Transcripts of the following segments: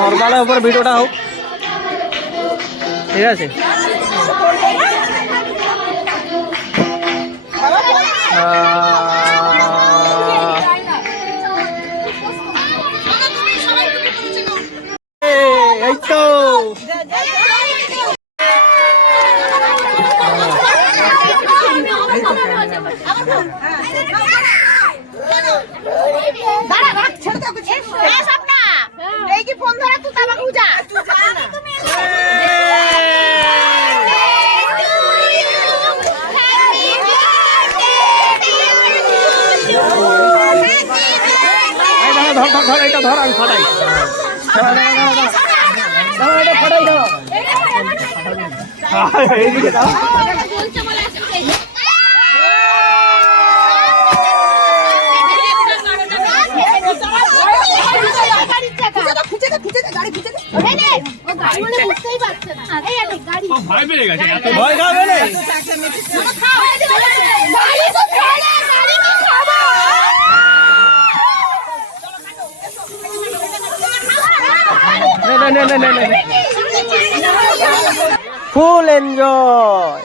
নর্মালের উপর ভিডিওটা হোক, ঠিক আছে? এই তো ধর এটা ধর, আমি ফাটাই ফাটাই দাও। এইদিকে দাও। ভয় খাবে না। Full enjoy.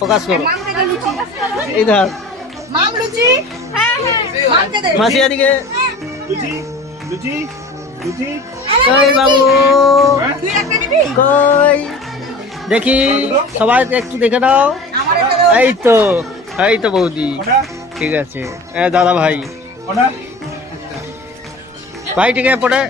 ফোকাস করো ইধার। মাসি এদিকে। কই বাবু কই দেখি, সবাই একটু দেখে দাও। এই তো, এই তো বৌদি, ঠিক আছে। দাদা ভাই, ভাই ঠিক আছে পড়ে।